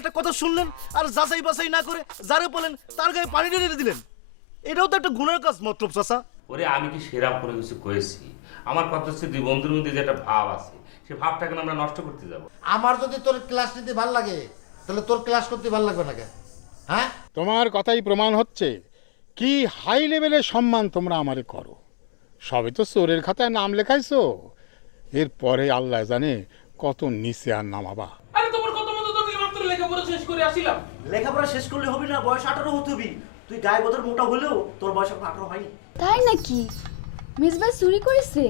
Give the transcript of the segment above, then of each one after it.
একটা কথা শুনলেন আর যাচাই বাছাই না করে যারে বলেন তার গায়ে পানি ঢেলে দিলেন। এটাও তো একটা গুণের কাজ মতলব চাচা। ওরে আমি কি সেরাম কোনো কিছু করেছি? আমার কথা হচ্ছে দুই বন্ধুর মধ্যে যে একটা ভাব আছে, সে ভাবটাকে আমরা নষ্ট করতে যাব? আমার যদি তোর ক্লাস নিতে ভাল লাগে তাহলে তোর ক্লাস করতে ভাল লাগবে না কেন? হ্যাঁ, তোমার কথাই প্রমাণ হচ্ছে কি হাই লেভেলের সম্মান তোমরা আমারে করো। সবে তো চোরের খাতায় নাম লেখাইছো, এরপরে আল্লাহ জানে কত নিচে আর নামাবা। আরে তোমার কত মতো তুমি মাত্র লেখাপড়া শেষ করে আসিলাম। লেখাপড়া শেষ করলে হবে না, বয়স 18 হতে হবে। তুই গায়ে বদর মোটা হলেও তোর বয়স এখন 18 হয়নি। তাই নাকি? মিসবাহ চুরি করেছে?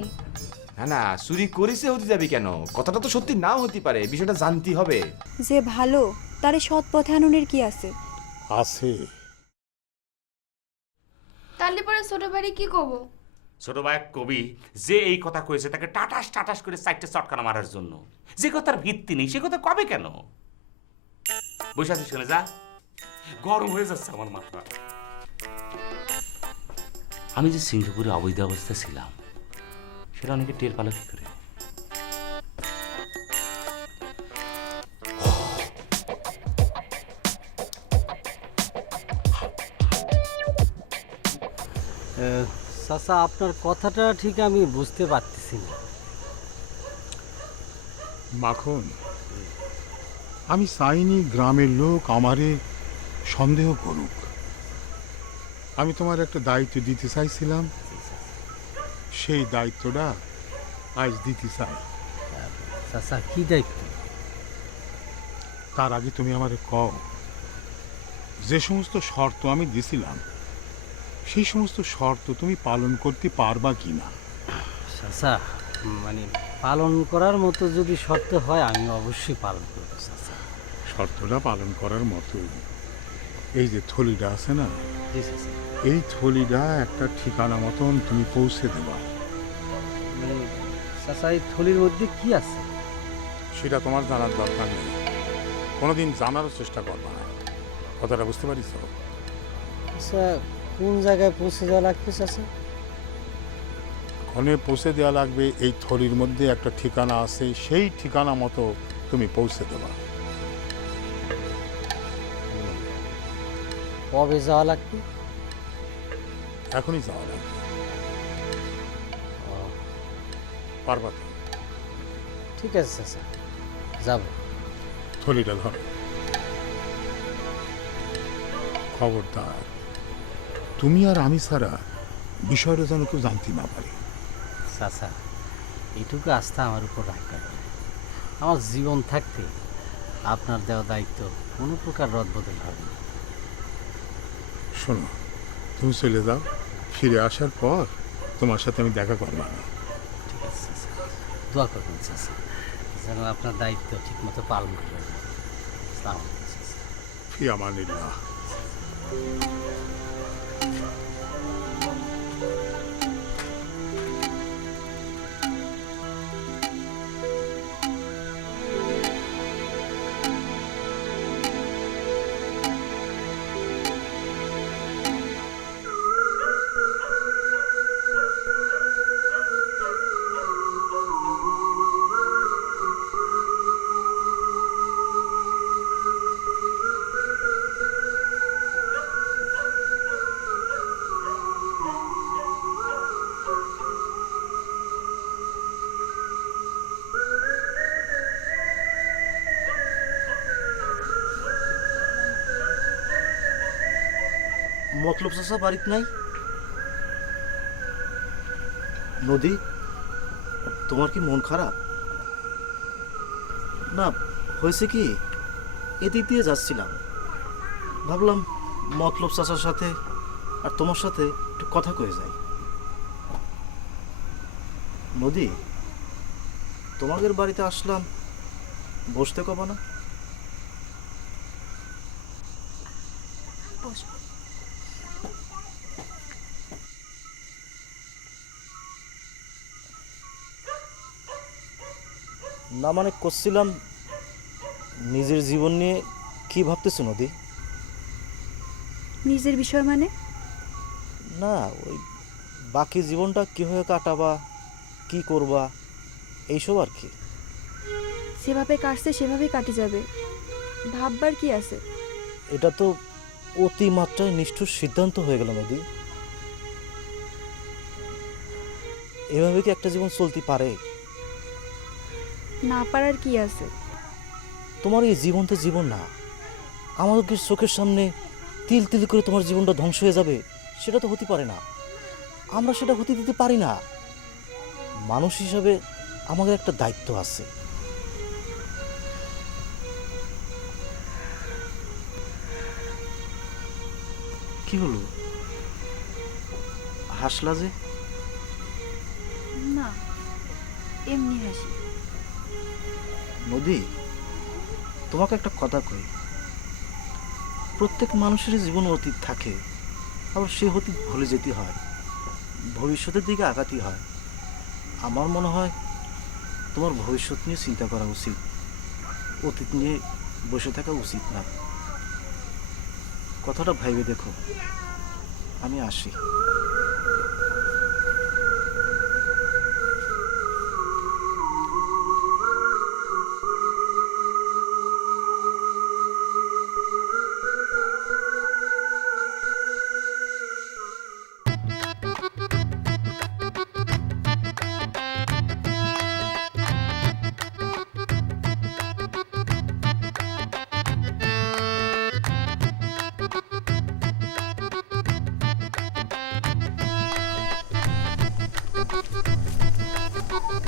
না না, চুরি করেছে হতে যাবে কেন? কথাটা তো সত্যি নাও হতে পারে, বিষয়টা জানতে হবে। যে ভালো তারে সৎ পথে আনুনের কি আছে? আছে। তাহলে পরে ছোট ভাই কি কব? ছোট ভাই কবি যে এই কথা কয়েছে তাকে টাটাস টাটাস করে চারটে চটকানা মারার জন্য। যে কথার ভিত্তি নেই সে কথা কবে কেন? বসে আছিস শুনে যা, গরম হয়ে যাচ্ছে আমার মাথা। আমি যে সিঙ্গাপুরে অবৈধ অবস্থায় ছিলাম সেটা অনেকে টের পালো কি করে? চাচা, আপনার কথাটা ঠিক আমি বুঝতে পারতেছি না। মাখন, আমি চাইনি গ্রামের লোক আমারে সন্দেহ করুক। আমি তোমার একটা দায়িত্ব দিতে চাইছিলাম, সেই দায়িত্বটা আজ দিতে চাই। চাচা, কি দায়িত্ব? তার আগে তুমি আমারে কও, যে সমস্ত শর্ত আমি দিছিলাম সেই সমস্ত শর্ত তুমি পালন করতে পারবা কি না? চাচা, মানে পালন করার মতো যদি শর্ত হয় আমি অবশ্যই পালন করবো চাচা। শর্তটা পালন করার মতোই। এই যে থলিটা আছে না, জি চাচা। এই থলিটা একটা ঠিকানা মতন তুমি পৌঁছে দেবা। মানে চাচা, এই থলির মধ্যে কি আছে? সেটা তোমার জানার দরকার নেই, কোনোদিন জানারও চেষ্টা করবা না। কথাটা বুঝতে পারিস? আচ্ছা, কোন জায়গায় পৌঁছে দেওয়া লাগবে চাচা? ওখানে পৌঁছে দেওয়া লাগবে, এই থলির মধ্যে একটা ঠিকানা আছে, সেই ঠিকানা মতো তুমি পৌঁছে দেবা। কবে যাওয়া লাগবে? এখনই যাওয়া লাগবে। পারবা তো? ঠিক আছে চাচা, যাব। থলিটা ধরো। খবরদার, তুমি আর আমি ছাড়া বিষয়টা যেন কেউ জানতে না পারে। চাচা, এইটুকু আস্থা আমার উপর রাখবেন। আমার জীবন থাকতে আপনার দেওয়া দায়িত্ব কোনো প্রকার রদবদল হবে না। শোনো, তুমি চলে যাও, ফিরে আসার পর তোমার সাথে আমি দেখা করবো না। ঠিক আছে চাচা, দোয়া করবেন চাচা যেন আপনার দায়িত্ব ঠিক মতো পালন করবেন। আসসালামু আলাইকুম চাচা। ফি আমানিল্লাহ। মতলব চাচা বাড়িতে নাই? নদী, তোমার কি মন খারাপ? না, হয়েছে কি, এদিক দিয়ে যাচ্ছিলাম, ভাবলাম মতলব চাচার সাথে আর তোমার সাথে একটু কথা কয়ে যাই। নদী, তোমাদের বাড়িতে আসলাম, বসতে কবা না? না মানে করছিলাম, নিজের জীবন নিয়ে কি ভাবতেছো নদী? নিজের বিষয় মানে? না, ওই বাকি জীবনটা কীভাবে কাটাবা, কি করবা, এইসব আর কি। যেভাবে কাটছে সেভাবেই কাটি যাবে। ভাববার কি আছে? এটা তো অতিমাত্রায় নিষ্ঠুর সিদ্ধান্ত হয়ে গেল নদী। এভাবে কি একটা জীবন চলতে পারে? না পারার কি আছে? তোমার এই জীবন তো জীবন না। আমাদেরকে চোখের সামনে তিল তিল করে তোমার জীবনটা ধ্বংস হয়ে যাবে, সেটা তো হতে পারে না। আমরা সেটা হতে দিতে পারি না। মানুষ হিসাবে আমাদের একটা দায়িত্ব আছে। কি হলো, হাসলা যে? না, এমনি হাসি। নদী, তোমাকে একটা কথা কই। প্রত্যেক মানুষেরই জীবন অতীত থাকে, আবার সে অতীত ভুলে যেতে হয়, ভবিষ্যতের দিকে আগাতে হয়। আমার মনে হয় তোমার ভবিষ্যৎ নিয়ে চিন্তা করা উচিত, অতীত নিয়ে বসে থাকা উচিত না। কথাটা ভাইবে দেখো। আমি আসি।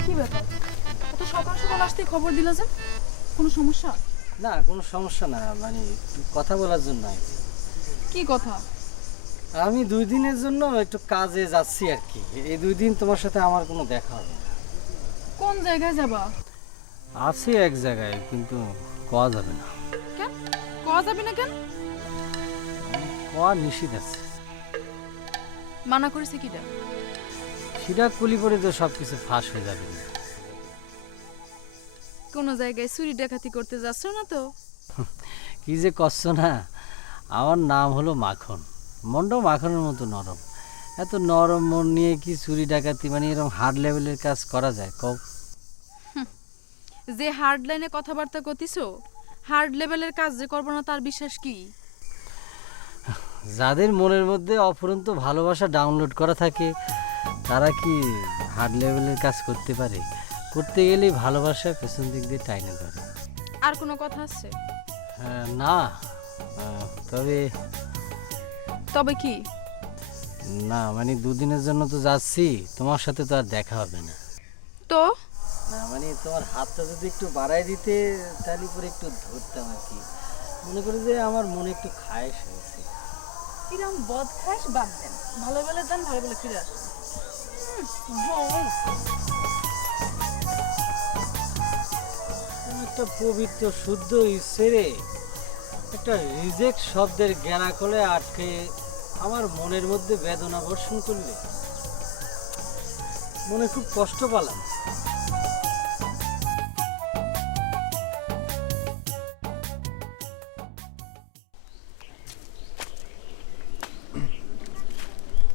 কি ব্যাপার, এত সকাল সকাল আসতে খবর দিলা যে? কোনো সমস্যা? না, কোনো সমস্যা না, মানে কথা বলার জন্য আর কি। কি কথা? আমি 2 দিনের জন্য একটু কাজে যাচ্ছি আর কি। এই 2 দিন তোমার সাথে আমার কোনো দেখা হবে না। কোন জায়গায় যাবা? আছি এক জায়গায়, কিন্তু কওয়া যাবে না। কেন কওয়া যাবে না কেন? কওয়া নিষেধ আছে। মানা করেছে কিটা? সেটা কলি পরে তো সব কিছু ফাঁস হয়ে যাবে না। কোন জায়গায় চুরি ডাকাতি করতে যাচ্ছ না তো? কি যে করছো না, আমার নাম হলো মাখন। মনটাও মাখনের মতো নরম। এত নরম মন নিয়ে কি চুরি ডাকাতি মানে এরকম হার্ড লেভেলের কাজ করা যায় কও? যে হার্ড লাইনে কথাবার্তা কতিছো, হার্ড লেভেলের কাজ যে করবো না তার বিশ্বাস কি? যাদের মনের মধ্যে অফুরন্ত ভালোবাসা ডাউনলোড করা থাকে তারা কি হার্ড লেভেলের কাজ করতে পারে? করতে গেলেই ভালোবাসা পেছন দিক দিয়ে টাইনে ধরে। আর কোনো কথা আছে? না, তবে তবে কি? না মানে 2 দিনের জন্য তো যাচ্ছি, তোমার সাথে তো আর দেখা হবে না। তো না মানে তোমার হাতটা যদি একটু বাড়াই দিতে তাহলে পরে একটু ধরতাম আর কি। মনে করি যে আমার মনে একটু খায়েশ হয়েছে। এরকম বদ খাস বাদ দেন, ভালো বেলা যান, ভালো বেলা ফিরে আসেন। একটা পবিত্র শুদ্ধ ঈশ্বরে একটা রিজেক্ট শব্দের জ্ঞানা করে আটকে আমার মনের মধ্যে বেদনা বর্ষণ করলে মনে খুব কষ্ট পেলাম।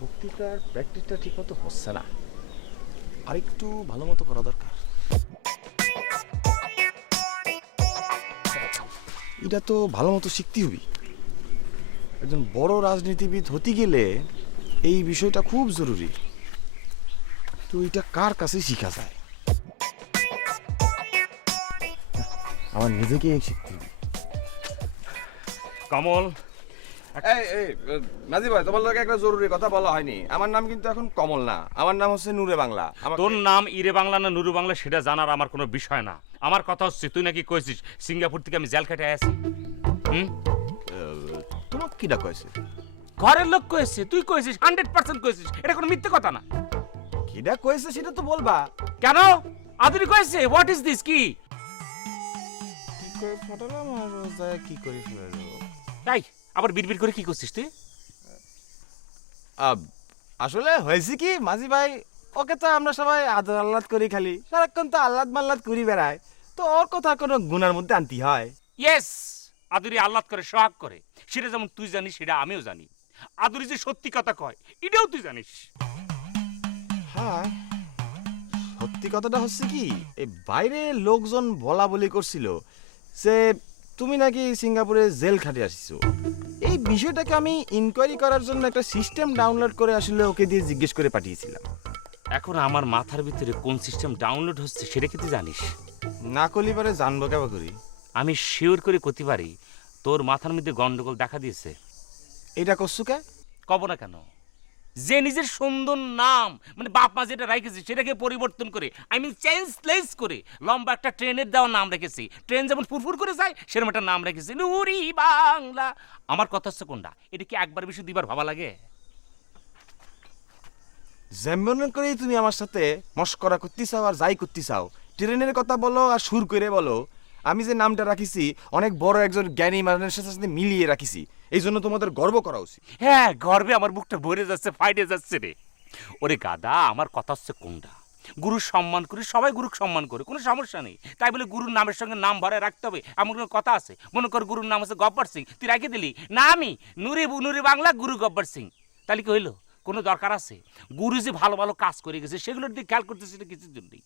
বক্তৃতার প্র্যাকটিসটা ঠিক মতো হচ্ছে না, আর একটু ভালো মতো করা দরকার। এটা তো ভালো মতো শিখতে হবে। একজন বড় রাজনীতিবিদ হতে গেলে এই বিষয়টা খুব জরুরি। তো এটা কার কাছে শিখা যায়? আমার নিজেকে শিখতে হবে। কমল, নাজি ভাই, তোমার লোক একটা জরুরি কথা বলা হয়নি। আমার নাম কিন্তু এখন কমল না, আমার নাম হচ্ছে নূরে বাংলা। তোর নাম ইরে বাংলা না নুরু বাংলা সেটা জানার আমার কোনো বিষয় না। আমার কথা হচ্ছে, তুই নাকি কইছিস সিঙ্গাপুর থেকে আমি জেল খেটে আসি। তোমার কিটা কয়েছে? ঘরের লোক কয়েছে, তুই কয়েছিস, 100% কয়েছিস। এটা কোনো মিথ্যে কথা না। কিটা কয়েছে সেটা তো বলবা। কেন? আদুরি কয়েছে। What is this? কি কি করে ফাটালাম আর যায় কি করে ফেলালো? তাই আবার বিড়বিড় করে কি করছিস তুই? আসলে হয়েছে কি মাঝি ভাই, ওকে তো আমরা সবাই আদর আহ্লাদ করি, খালি সারাক্ষণ তো আহ্লাদ মাল্লাদ করি বেড়ায়, তো ওর কথা কোনো গুনার মধ্যে আনতে হয়? ইয়েস, আদুরি আহ্লাদ করে, সোহাগ করে। সেটা যেমন তুই জানিস, সেটা আমিও জানি। আদুরি যে সত্যি কথা কয় এটাও তুই জানিস। হ্যাঁ, সত্যি কথাটা হচ্ছে কি, এই বাইরে লোকজন বলা বলি করছিল যে তুমি নাকি সিঙ্গাপুরে জেল খাটে আসিছো। এই বিষয়টাকে আমি ইনকোয়ারি করার জন্য একটা সিস্টেম ডাউনলোড করে আসলে ওকে দিয়ে জিজ্ঞেস করে পাঠিয়েছিলাম। এখন আমার মাথার ভিতরে কোন সিস্টেম ডাউনলোড হচ্ছে সেটা কি তুই জানিস? না করলে পরে জানবো কেবা করি। আমি শিওর করে করতে পারি তোর মাথার মধ্যে গন্ডগোল দেখা দিয়েছে। এটা করছো কে? কব না কেন, যে নিজের সুন্দর নাম মানে বাপ মা যেটা রেখেছে সেটাকে পরিবর্তন করে আই মিন চেঞ্জলেস করে লম্বা একটা ট্রেনের দেওয়া নাম রেখেছি। ট্রেন যেমন ফুরফুর করে যায় সেরকম একটা নাম রেখেছি, নুরি বাংলা। আমার কথা হচ্ছে কোনটা, এটা কি একবার বেশি দুইবার ভাবা লাগে? যেমন করেই তুমি আমার সাথে মস্করা করতে চাও আর যাই করতে চাও, ট্রেনের কথা বলো আর সুর করে বলো, আমি যে নামটা রাখিছি অনেক বড় একজন জ্ঞানী মানুষের সাথে মিলিয়ে রাখিছি। এই জন্য তোমাদের গর্ব করা উচিত। হ্যাঁ, গর্বে আমার বুকটা ভরে যাচ্ছে, ফাইটে যাচ্ছে রে। ওরে গাদা, আমার কথা হচ্ছে কোনটা, গুরুর সম্মান করি, সবাই গুরুকে সম্মান করে, কোনো সমস্যা নেই। তাই বলে গুরুর নামের সঙ্গে নাম ভরে রাখতে হবে এমন কোনো কথা আছে? মনে কর গুরুর নাম আছে গব্বর সিং, তুই রেখে দিলি না আমি নুরি বাংলা গুরু গব্বর সিং, তাহলে কি হইলো? কোনো দরকার আছে? গুরু যে ভালো ভালো কাজ করে গেছে সেগুলোর দিকে খেয়াল করতেছি না কিছুর জন্যই।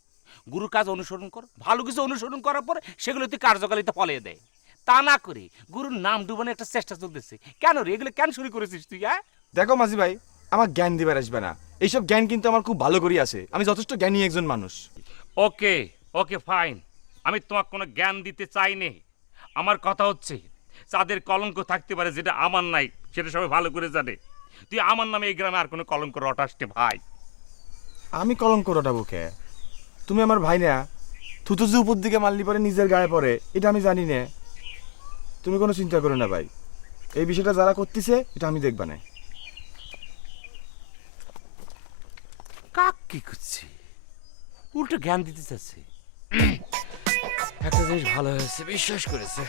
গুরুর কাজ অনুসরণ কর, ভালো কিছু অনুসরণ করার পরে সেগুলো তুই কার্যকারিতা ফলিয়ে দেয়। তা না করে গুরুর নাম ডুবানোর একটা চেষ্টা চলতেছে। কেন রে, এগুলো কেন শুরু করেছিস তুই? হ্যাঁ দেখো মাঝি ভাই, আমার জ্ঞান দিবার আসবে না। এইসব জ্ঞান কিন্তু আমার খুব ভালো করে আছে, আমি যথেষ্ট জ্ঞানী একজন মানুষ। ওকে ওকে ফাইন, আমি তোমাকে কোনো জ্ঞান দিতে চাই নে। আমার কথা হচ্ছে যাদের কলঙ্ক থাকতে পারে যেটা আমার নাই সেটা সবাই ভালো করে জানে। তুই আমার নামে এই গ্রামে আর কোনো কলঙ্ক রটাসতে ভাই। আমি কলঙ্ক রটাবো কে? তুমি আমার ভাই না, থুতু যে উপর দিকে মারলি পরে নিজের গায়ে পড়ে এটা আমি জানি না। তুমি কোনো চিন্তা করো না ভাই, এই বিষয়টা যারা করতেছে এটা আমি দেখবা না। কাক কি করছে, উল্টো জ্ঞান দিতে চাচ্ছে। একটা জিনিস ভালো হয়েছে, বিশ্বাস করেছে।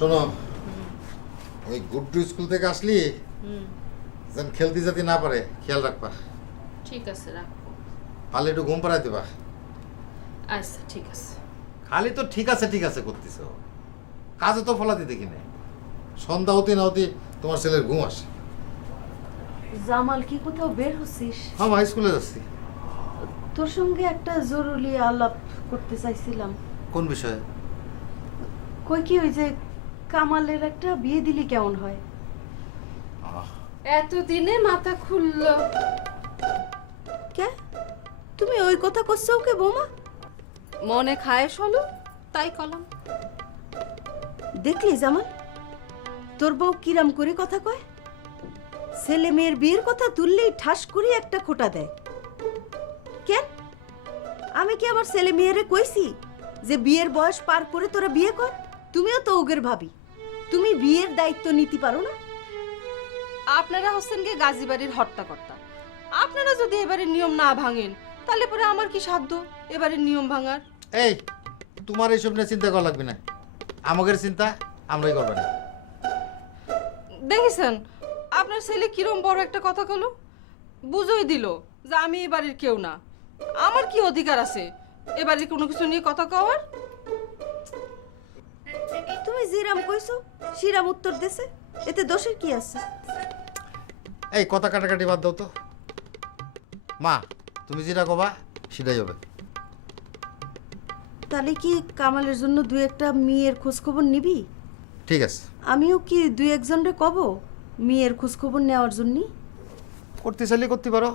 শোনো, ওই গুড্ডু স্কুল থেকে আসলি যেন খেলতে যেতে না পারে খেয়াল রাখবা। ঠিক আছে, রাখবো। পালে একটু ঘুম পাড়াই দেবা। আচ্ছা ঠিক আছে। খালি তো ঠিক আছে করতেছ, কাজে তো ফলাতে দেখি না। সন্ধ্যা হতে না হতে তোমার ছেলের ঘুম আসে। জামাল কি কোথাও বের হচ্ছিস? হ্যাঁ মা, স্কুলে যাচ্ছি। তোর সঙ্গে একটা জরুরি আলাপ করতে চাইছিলাম। কোন বিষয়ে? কই কি ওই যে কামালের একটা বিয়ে দিলি কেমন হয়? এতদিনে মাথা খুললো। কে তুমি ওই কথা করছো কে বৌমা? মনে খায়েশ হলো তাই কলাম। দেখলি জামাল, তোর বউ কিরাম করে কথা কয়। ছেলে মেয়ের বিয়ের কথা তুললেই ঠাস করে একটা খোঁটা দেয়। কেন, আমি কি আবার ছেলে মেয়েরে কইছি যে বিয়ের বয়স পার করে তোরা বিয়ে কর? তুমিও তো ওগের ভাবি, তুমি বিয়ের দায়িত্ব নিতে পারো না? আপনারা হচ্ছেন গে গাজীবাড়ির হর্তাকর্তা। আপনারা যদি এবারে নিয়ম না ভাঙেন তাহলে পরে আমার কি সাধ্য এবারে নিয়ম ভাঙার? এই, তোমার এইসব নিয়ে চিন্তা করা লাগবে না, আমাদের চিন্তা আমরাই করবো না। দেখেছেন আপনার ছেলে কিরম বড় একটা কথা কলো, বুঝই দিল যে আমি এবারের কেউ না। আমার কি অধিকার আছে এবারে কোনো কিছু নিয়ে কথা কওয়ার? তুমি জিরাম কইছো শিরাম উত্তর দেছে, এতে দোষের কি আছে? এই কথা কাটাকাটি বাদ দাও তো মা, তুমি যেটা কবা সেটাই হবে। তাহলে কি কামালের জন্য দুই একটা মেয়ের খোঁজ খবর নিবি? ঠিক আছে, আমিও কি দুই একজনরে কব মেয়ের খোঁজ খবর নেওয়ার জন্য? করতে চাইলে করতে পারো।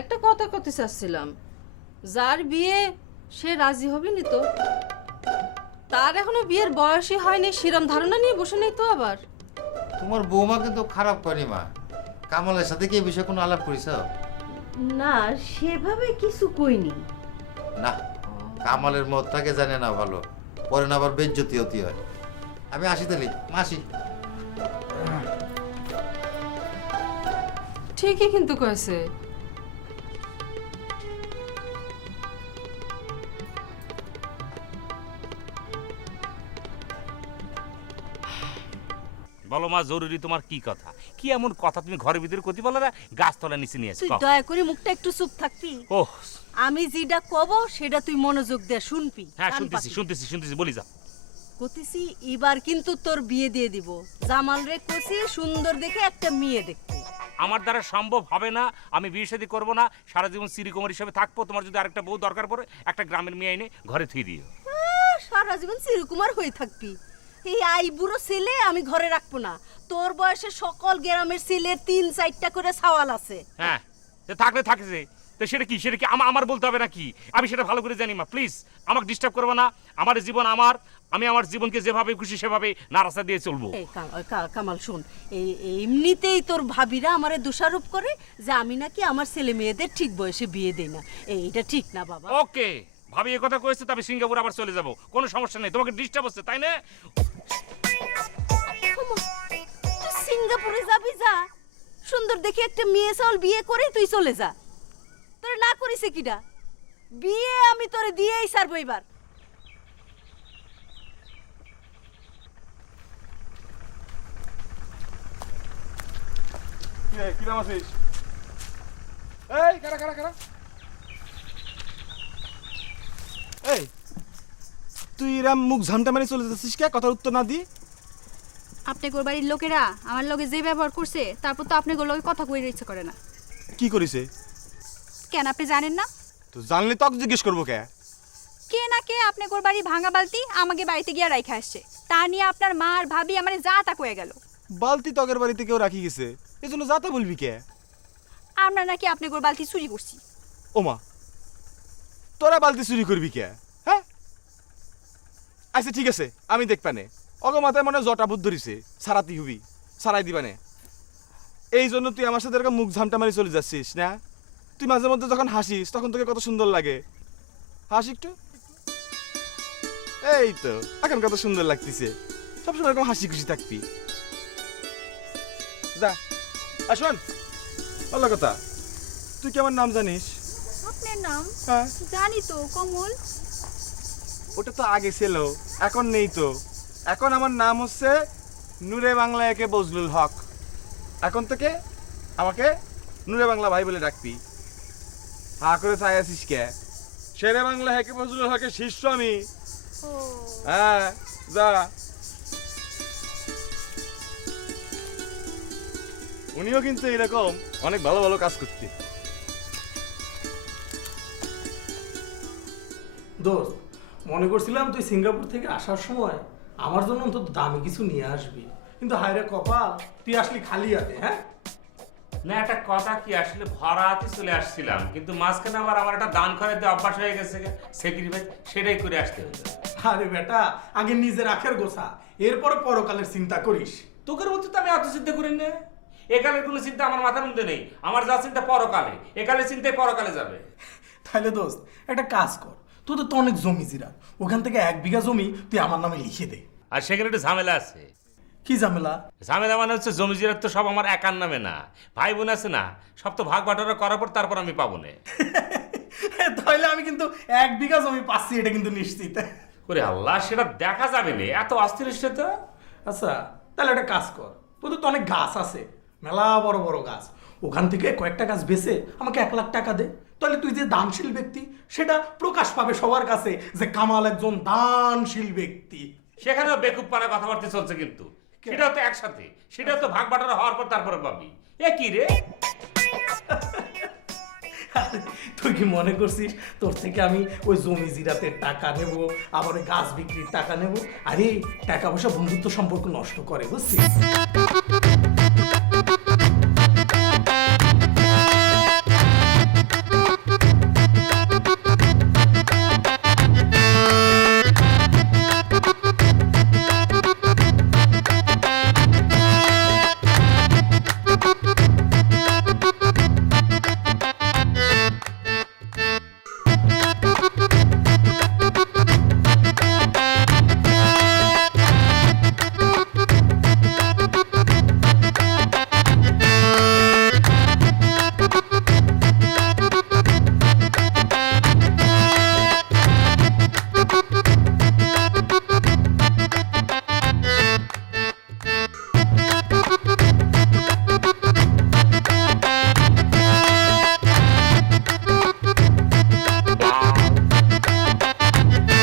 একটা কথা করতে চাচ্ছিলাম, যার বিয়ে সে রাজি হবে নি তো? তার এখনো বিয়ের বয়সই হয়নি, শিরম ধারণা নিয়ে বসে নেই তো আবার? তোমার বৌমা কিন্তু খারাপ করেনি মা। কামালের সাথে কি এই বিষয়ে কোনো আলাপ করিস? না, সেভাবে কিছু কইনি। না, কামালের মতটাকে জানে না ভালো, পরে না আবার বেজ্জতি হতে হয়। আমি আসি তাহলে, আসি। ঠিকই কিন্তু কয়েছে। বলো মা, জরুরি তোমার কি কথা? কি এমন কথা তুমি ঘরের ভিতরে কতি বলো না, গাছতলা নিচে নিয়ে তুই আসো। দয়া করে মুখটা একটু চুপ থাকবি। ওহ আমি যেটা কব সেটা তুই মনোযোগ দিয়ে শুনবি। হ্যাঁ, কান শুনতেছি পাতি। শুনতেছি শুনতেছি, বলি যা। কতিছি এবার কিন্তু তোর বিয়ে দিয়ে দিব। জামাল রে কষি সুন্দর দেখে একটা মেয়ে দেখতে। আমার দ্বারা সম্ভব হবে না, আমি বিয়ে শাদী করবো না, সারা জীবন শ্রীকুমার হিসেবে থাকবো। তোমার যদি আরেকটা বউ দরকার পড়ে, একটা গ্রামের মেয়ে এনে ঘরে থুই দিও। সারা জীবন চিরকুমার হয়ে থাকবি। এই আইবুড়ো ছেলে আমি ঘরে রাখবো না। তোর বয়সে সকল গ্রামের ছেলের 3-4টা করে সওয়াল আছে। হ্যাঁ, থাকলে থাকছে, তো সেটা কি আমার বলতে হবে নাকি? আমি সেটা ভালো করে জানি। মা প্লিজ আমাকে ডিস্টার্ব করবো না। আমার জীবন আমি আমার জীবনকে যেভাবে খুশি সেভাবে নারাস্তা দিয়ে চলবো। এই কামাল শোন, এমনিতেই তোর ভাবিরা আমারে দোষারোপ করে যে আমি নাকি আমার ছেলে মেয়েদের ঠিক বয়সে বিয়ে দেই না। এইটা ঠিক না বাবা। ওকে, ভাবি এই কথা কয়েছে, তবে সিঙ্গাপুর আবার চলে যাব, কোনো সমস্যা নেই। তোমাকে ডিস্টার্ব হচ্ছে তাই না? তুই সিঙ্গাপুরে যাবি, যা। সুন্দর দেখে একটা মেয়ে চাল বিয়ে করে তুই চলে যা। তোর না করিছে কিডা? বিয়ে আমি তোরে দিয়েই ছাড়বো এবার। কি নাম আছিস? এই কারা কারা কারা? এই তুই এরম মুখ ঝামটা মারি চলে যাচ্ছিস কে? কথার উত্তর না দি? আপনি গোর বাড়ির লোকেরা আমার লগে যে ব্যবহার করছে তারপর তো আপনি গোর লগে কথা কইতে ইচ্ছে করে না। কি করিছে? কেন আপনি জানেন না? তো জানলে তক জিজ্ঞেস করবো কে? কে না কে আপনি গোর বাড়ি ভাঙা বালতি আমাকে বাড়িতে গিয়ে রাইখা আসছে। তা নিয়ে আপনার মা আর ভাবি আমারে যা তা কয়ে গেল। বালতি তকের বাড়িতে কেউ রাখি গেছে, এই জন্য যাতে বলবি কে? আমরা নাকি আপনি গোর বালতি চুরি করছি। ওমা, তোরা বালতি চুরি করবি কে? হ্যাঁ, আচ্ছা ঠিক আছে, আমি দেখবানে। অগো মাথায় মনে জটা বুদ্ধ ধরিছে, সারাতি হবি, সারাই দিবানে। এই জন্য তুই আমার সাথে এরকম মুখ ঝামটা মারি চলে যাচ্ছিস না? তুই মাঝে মধ্যে যখন হাসিস তখন তোকে কত সুন্দর লাগে। হাস একটু। এই তো এখন কত সুন্দর লাগতেছে। সবসময় এরকম হাসি খুশি থাকবি। যা শোন, ভালো কথা, তুই কি আমার নাম জানিস? আপনার নাম? হ্যাঁ জানি তো, কমল। ওটা তো আগে ছিল, এখন নেই তো। এখন আমার নাম হচ্ছে নূরে বাংলা একে বজলুল হক। এখন থেকে আমাকে নূরে বাংলা ভাই বলে ডাকবি। হা করে চাই আছিস কে? শেরে বাংলা হেকে বজলুল হকের শিষ্য আমি। হ্যাঁ যা। উনিও কিন্তু এরকম অনেক ভালো ভালো কাজ করতে। দোস্ত, মনে করছিলাম তুই সিঙ্গাপুর থেকে আসার সময় আমার জন্য অন্তত দামি কিছু নিয়ে আসবি, কিন্তু হায়রে কপাল, তুই আসলি খালি হাতে। হ্যাঁ না, একটা কথা কি, আসলে ভরা হাতে চলে আসছিলাম, কিন্তু মাঝখানে আমার একটা দান করে দিয়ে অভ্যাস হয়ে গেছে, সেক্রিফাইস, সেটাই করে আসতে হতো। আরে বেটা, আগে নিজের আখের গোছা, এরপরে পরকালের চিন্তা করিস। তোকের মধ্যে তো আমি অত চিন্তা করি না। একালের কোনো চিন্তা আমার মাথার মধ্যে নেই। আমার যা চিন্তা পরকালে, একালে চিন্তায় পরকালে যাবে। তাহলে দোস্ত একটা কাজ কর, তোদের তো অনেক জমি জিরা, ওখান থেকে 1 বিঘা জমি তুই আমার নামে লিখে দে। আর সেখানে একটু ঝামেলা আছে। কি ঝামেলা? ঝামেলা মানে হচ্ছে জমি জিরাত তো সব আমার একার নামে না, ভাই বোন আছে না, সব তো ভাগ বাটোয়ারা করার পর তারপর আমি পাবো না। তাহলে আমি কিন্তু 1 বিঘা জমি পাচ্ছি, এটা কিন্তু নিশ্চিত। ওরে আল্লাহ, সেটা দেখা যাবে না, এত অস্থির হচ্ছে তো। আচ্ছা তাহলে একটা কাজ কর, তোদের তো অনেক গাছ আছে, মেলা বড় বড় গাছ, ওখান থেকে কয়েকটা গাছ বেচে আমাকে 1 লাখ টাকা দে। তাহলে তুই যে দানশীল ব্যক্তি সেটা প্রকাশ পাবে সবার কাছে যে কামাল একজন দানশীল ব্যক্তি। সেখানেও বেকুব পাড়া কথাবার্তা চলছে, কিন্তু সেটাও তো একসাথে, সেটাও তো ভাগ বাটোয়ারা হওয়ার পর তারপরে পাবি। এ কি রে? তুই কি মনে করছিস তোর থেকে আমি ওই জমি জিরাতের টাকা নেব, আবার ওই গাছ বিক্রির টাকা নেব? আরে টাকা পয়সা বন্ধুত্ব সম্পর্ক নষ্ট করে, বুঝছিস?